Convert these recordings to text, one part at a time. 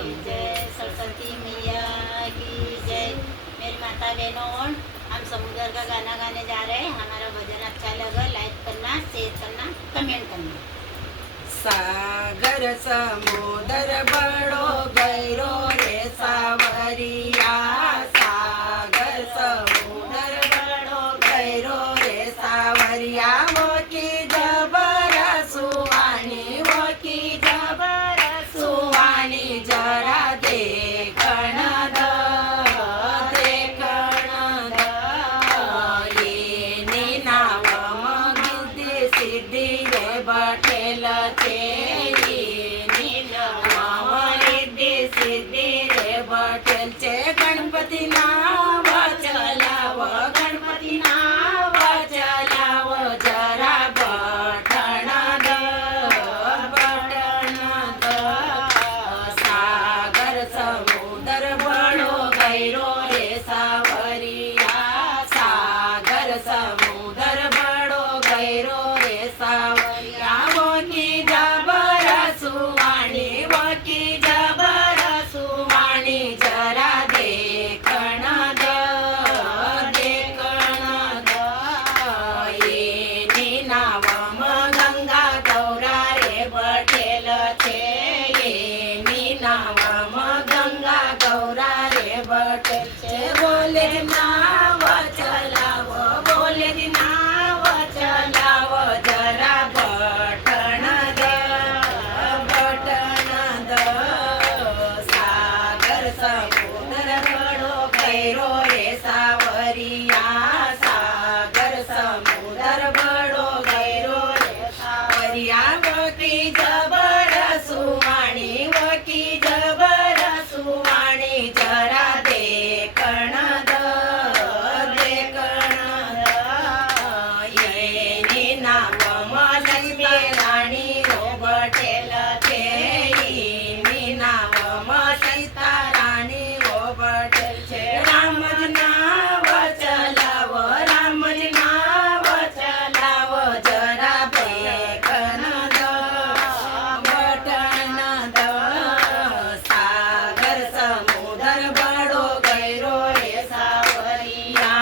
की जय, सरस्वती मैया की जय। मेरी माता बहनों, हम समुद्र का गाना गाने जा रहे हैं। हमारा भजन अच्छा लगा, लाइक करना, शेयर करना, कमेंट करना। सागर समुद्र बड़ो गहरो रे सावरिया, सागर समुद्र बड़ो गहरो रे सावरिया, वो की जबर सुवाणी, वो की जबर सुवाणी, जरा देखण द, देखण द, येनी नाव गिद्धी सिद्धी रे बठेल छे, येनी नाव गिद्धी सिद्धी रे बठेल छे। गणपति नाव चलाव, गणपति नाव चलाव, जरा बठण द, बठण द, सागर समुद्र बड़ो गहरो रे सावरिया, सागर समुद्र बड़ो गहरो रे सावरिया, वो की जबर सुवाणी, वो की जबर सुवाणी, जरा देखण द, देखण द, येनी नावम गंगा गौरा रे बठेल छे, येनी नावम गंगा गौरा रे बठेल छे। बोले नाव चलाव, बोले नाव चलाव, जरा बठण द, बठण द, सागर समुद्र बड़ो गहरो रे सावरिया, सागर समुद्र बड़ो गहरो रे सावरिया, वो की जबर सुवाणी, वो की जबर सुवाणी, जरा देखण द, देखण द, येनी नावम लक्ष्मी राणी रो बठेल छे, येनी नावम सीता राणी रो बठेल छे। रामजी नाव चलाव, रामजी नाव चलाव, जरा देखण द, बठण द, सागर समुद्र बड़ो गहरो रे सावरिया,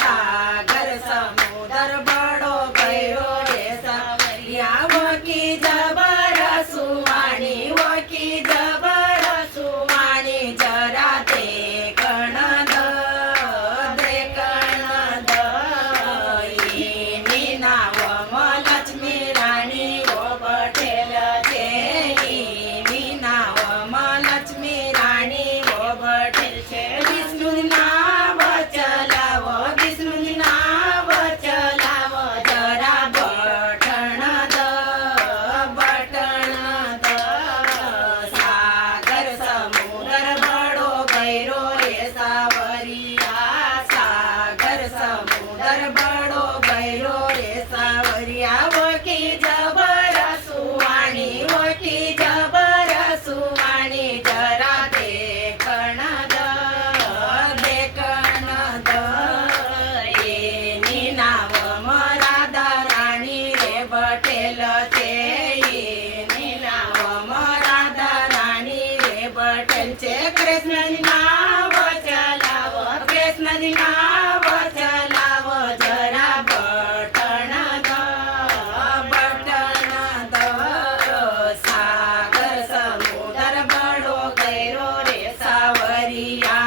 सागर समुद्र बड़ो गहरो रे सावरिया, वो की जबर सुवाणी, वो की जबर सुवाणी, जरा देखण द, देखण द, येनी नावम लक्ष्मी राणी रो बठेल छे, येनी नावम लक्ष्मी राणी रो बठेल छे। विष्णु नाव चलाव, विष्णु नाव चलाव, जरा बठण द, बठण द, सागर समुद्र बड़ो गहरो रे सावरिया, सागर समुद्र बड़ो गहरो रे सावरिया, वो की जबर सुवाणी, वो की जबर सुवाणी, जरा देखण द, देखण द, येनी नावम राधा राणी रे बठेल छे, येनी नावम राधा राणी रे बठेल छे। कृष्णजी नाव चलाव, कृष्णजी नाव चलाव, जरा बठण द, बठण द, सागर समुद्र बड़ो गहरो रे सावरिया,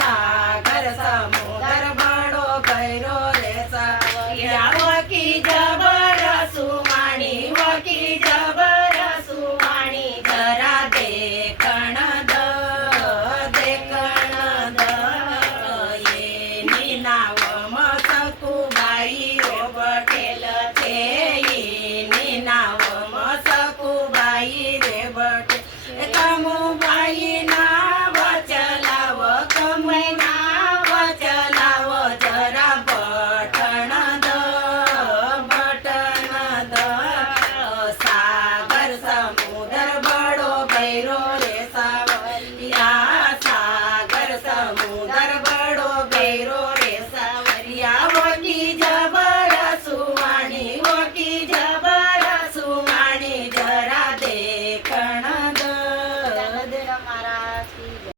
सागर समुद्र बड़ो गहरो रे सावरिया, वो की जबर सुवाणी, वो की जबर सुवाणी, जरा देखण द, देखण द, येनी नावम सकुबाई रो बठेल छे, येनी नावम सकुबाई रे बठेल। कमुबाई नाव चलाव, कमुबाई नाव चलाव, जरा बठण द, बठण द, सागर समुद्र बड़ो गहरो रे सावरिया, सागर समुद्र बड़ो गहरो रे सावरिया, वो की जबर सुवाणी, वो की जबर सुवाणी, जरा देखण द, महाराज की जय।